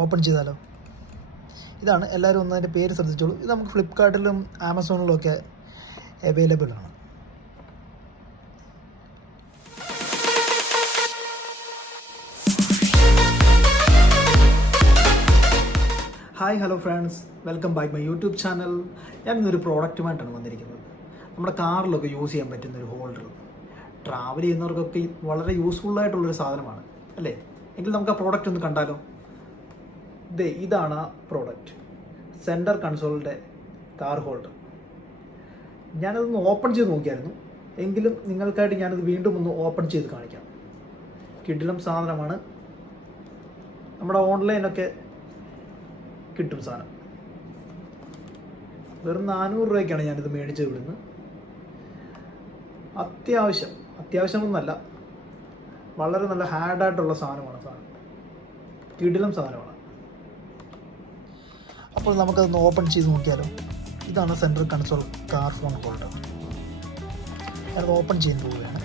Open ചെയ്താലോ? ഇതാണ് എല്ലാവരും ഒന്ന് അതിന്റെ പേര് ശ്രദ്ധിച്ചോളൂ. ഇത് നമുക്ക് ഫ്ലിപ്പ്കാർട്ടിലും ആമസോണിലും ഒക്കെ അവൈലബിൾ ആണ്. Hi hello friends welcome back my YouTube channel ഞാൻ ഇന്നൊരു പ്രോഡക്റ്റുമായിട്ടാണ് വന്നിരിക്കുന്നത്. നമ്മുടെ കാറിലൊക്കെ യൂസ് ചെയ്യാൻ പറ്റുന്ന ഒരു ഹോൾഡർ ട്രാവൽ ചെയ്യുന്നവർക്കൊക്കെ വളരെ യൂസ്ഫുൾ ആയിട്ടുള്ളൊരു സാധനമാണ്. അല്ലേ? എങ്കിൽ നമുക്ക് ആ പ്രോഡക്റ്റ് ഒന്ന് കണ്ടാലോ? ദേ ഇതാണ് ആ പ്രോഡക്റ്റ് സെന്റർ കൺസോളിന്റെ കാർ ഹോൾഡർ ഞാനതൊന്ന് ഓപ്പൺ ചെയ്ത് നോക്കിയായിരുന്നു. എങ്കിലും നിങ്ങൾക്കായിട്ട് ഞാനത് വീണ്ടും ഒന്ന് ഓപ്പൺ ചെയ്ത് കാണിക്കാം. കിടിലം സാധനമാണ്. നമ്മുടെ ഓൺലൈനൊക്കെ കിട്ടും സാധനം. വെറും നാനൂറ് രൂപയ്ക്കാണ് ഞാനിത് മേടിച്ചത് ഇവിടുന്ന്. അത്യാവശ്യം അത്യാവശ്യമൊന്നല്ല വളരെ നല്ല ഹാർഡായിട്ടുള്ള സാധനമാണ് സാധനം. കിടിലം സാധനമാണ്. അപ്പോൾ നമുക്കതൊന്ന് ഓപ്പൺ ചെയ്ത് നോക്കിയാലോ? ഇതാണ് central console car phone holder ഞാനത് ഓപ്പൺ ചെയ്യാൻ പോവുകയാണ്.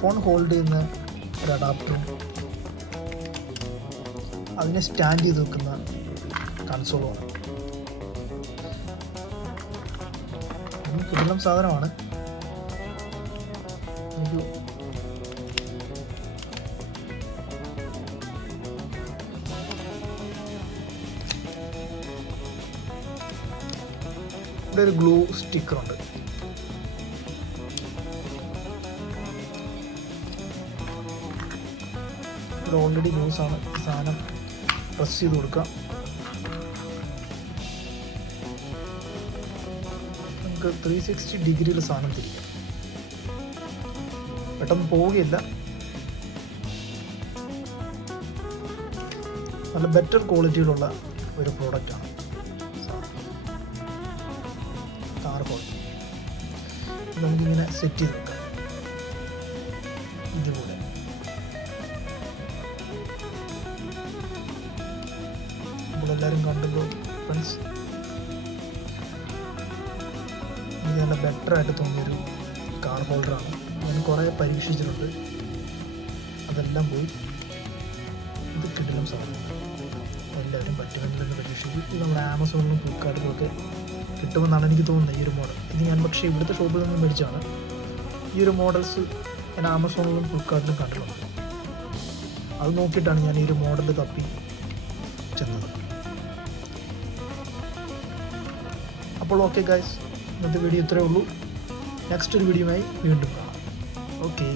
ഫോൺ ഹോൾഡ് ചെയ്യുന്ന ഒരു അഡാപ്റ്ററും അതിനെ സ്റ്റാൻഡ് ചെയ്ത് വെക്കുന്ന കൺസോളാണ് കുടുംബം സാധനമാണ്. എനിക്ക് ഇവിടെ ഒരു ഗ്ലൂ സ്റ്റിക്കർ ഉണ്ട് ഓൾറെഡി ലൂസ് ആണ് സാധനം. പ്രസ് ചെയ്ത് കൊടുക്കാം. നമുക്ക് ത്രീ സിക്സ്റ്റി ഡിഗ്രിയിൽ സാധനം തിരിക്കാം. പെട്ടെന്ന് പോവുകയില്ല. നല്ല ബെറ്റർ ക്വാളിറ്റിയിലുള്ള ഒരു പ്രോഡക്റ്റാണ് ക്വാളിറ്റി നമുക്കിങ്ങനെ സെറ്റ് ചെയ്ത് വെക്കാം ഇതുപോലെ. നമ്മളെല്ലാവരും കണ്ടല്ലോ ഫ്രണ്ട്സ് എനിക്ക് നല്ല ബെറ്റർ ആയിട്ട് തോന്നിയൊരു കാർ ഹോൾഡറാണ് ഞാൻ കുറേ പരീക്ഷിച്ചിട്ടുണ്ട്. അതെല്ലാം പോയി. ഇത് കിട്ടലും സാധനം. എല്ലാവരും പറ്റുമെന്ന് പരീക്ഷിച്ചു ഇത് നമ്മുടെ ആമസോണിലും ഫ്ലിപ്കാർട്ടിലും ഒക്കെ കിട്ടുമെന്നാണ് എനിക്ക് തോന്നുന്നത് ഈ ഒരു മോഡൽ ഇത് ഞാൻ പക്ഷേ ഇവിടുത്തെ ഷോപ്പിൽ നിന്ന് മേടിച്ചാണ് ഈ ഒരു മോഡൽസ് ഞാൻ ആമസോണിലും ഫ്ലിപ്കാർട്ടിലും കണ്ടിട്ടുണ്ട്. അത് നോക്കിയിട്ടാണ് ഞാൻ ഈ ഒരു മോഡൽ തപ്പി ചെന്നത്. അപ്പോൾ ഓക്കെ ഗൈസ് ഇന്നത്തെ വീഡിയോ ഇത്രയേ ഉള്ളൂ. നെക്സ്റ്റ് ഒരു വീഡിയോയുമായി വീണ്ടും കാണാം. ഓക്കെ